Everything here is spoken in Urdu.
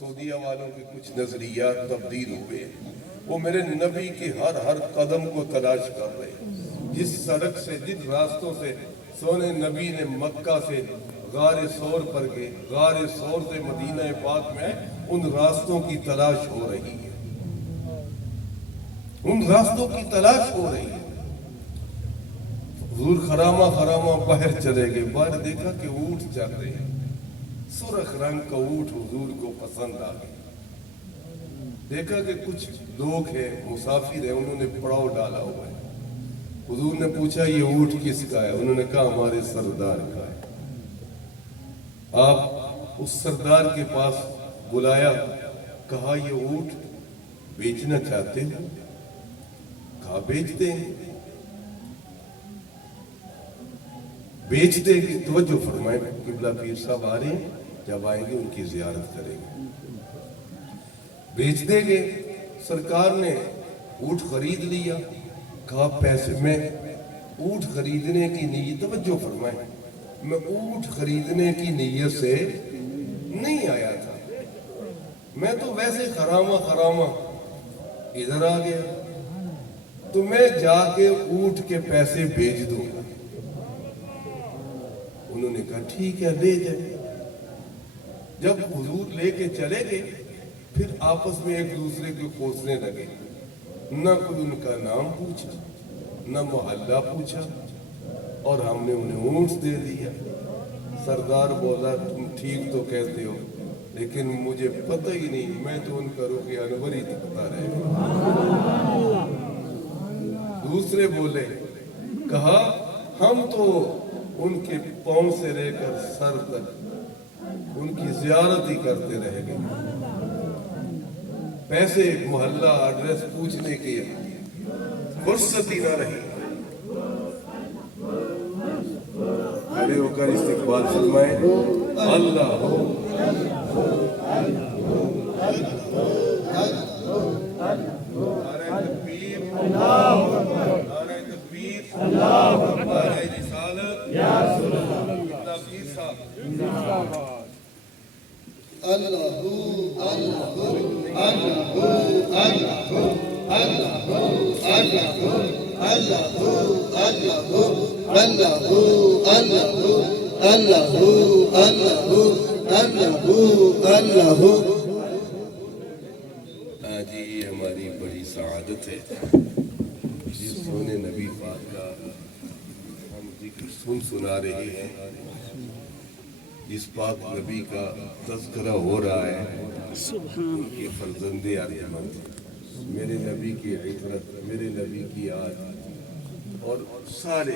سعودیہ والوں کے کچھ نظریات تبدیل ہوئے ہیں، وہ میرے نبی کے ہر قدم کو تلاش کر رہے ہیں۔ جس سڑک سے، جن راستوں سے سونے نبی نے مکہ سے غار ثور پر گئے، غار ثور سے مدینہ پاک میں، ان راستوں کی تلاش ہو رہی ہے، ان راستوں کی تلاش ہو رہی ہے۔ حضور خرامہ باہر چلے گئے، باہر دیکھا کہ اونٹ چل رہے ہیں، سرخ رنگ کا اونٹ حضور کو پسند آ گیا۔ دیکھا کہ کچھ لوگ ہیں، مسافر ہیں، انہوں نے پڑاؤ ڈالا ہوا ہے۔ حضور نے پوچھا یہ اونٹ کس کا ہے؟ انہوں نے کہا ہمارے سردار کا ہے۔ آپ اس سردار کے پاس بلایا، کہا یہ اونٹ بیچنا چاہتے ہو؟ کہا بیچتے ہیں۔ بیچتے کی توجہ فرمائیں، قبلہ پیر صاحب آ رہے ہیں، جب آئیں گے ان کی زیارت کریں گے۔ بیچ دے گے، سرکار نے اونٹ خرید لیا۔ کہا پیسے، میں اونٹ خریدنے کی نیت، توجہ فرمائیں، میں اونٹ خریدنے کی نیت سے نہیں آیا تھا، میں تو ویسے خرامہ ادھر آ گیا، تو میں جا کے اونٹ کے پیسے بھیج دوں گا۔ انہوں نے کہا ٹھیک ہے، لے جائیں۔ جب حضور لے کے چلے گئے، پھر آپس میں ایک دوسرے کو کوسنے لگے، نہ کوئی ان کا نام پوچھا، نہ محلہ پوچھا، اور ہم نے انہیں اونٹ دے دیا۔ سردار بولا تم ٹھیک تو کہتے ہو، لیکن مجھے پتہ ہی نہیں، میں تو ان کا رخ انور ہی دکھتا رہے گا۔ دوسرے بولے، کہا ہم تو ان کے پاؤں سے لے کر سر تک ان کی زیارت ہی کرتے رہ گئے، پیسے، محلہ، ایڈریس پوچھنے کی فرصت ہی نہ رہی۔ کھڑے ہو کر استقبال فرمائیں، اللہ ہو، نعرہ تکبیر، نعرہ تکبیر، نعرہ رسالت، قبلہ پیر صاحب۔ اللہ اللہ اللہ اللہ اللہ اللہ۔ آج یہ ہماری بڑی سعادت ہے، جس سونے نبی پاک کا ہم ذکر سنا رہے ہیں، جس پاک نبی کا تذکرہ ہو رہا ہے، ان کے فرزند ارجمند، میرے نبی کی عطرت، میرے نبی کی یاد، اور سارے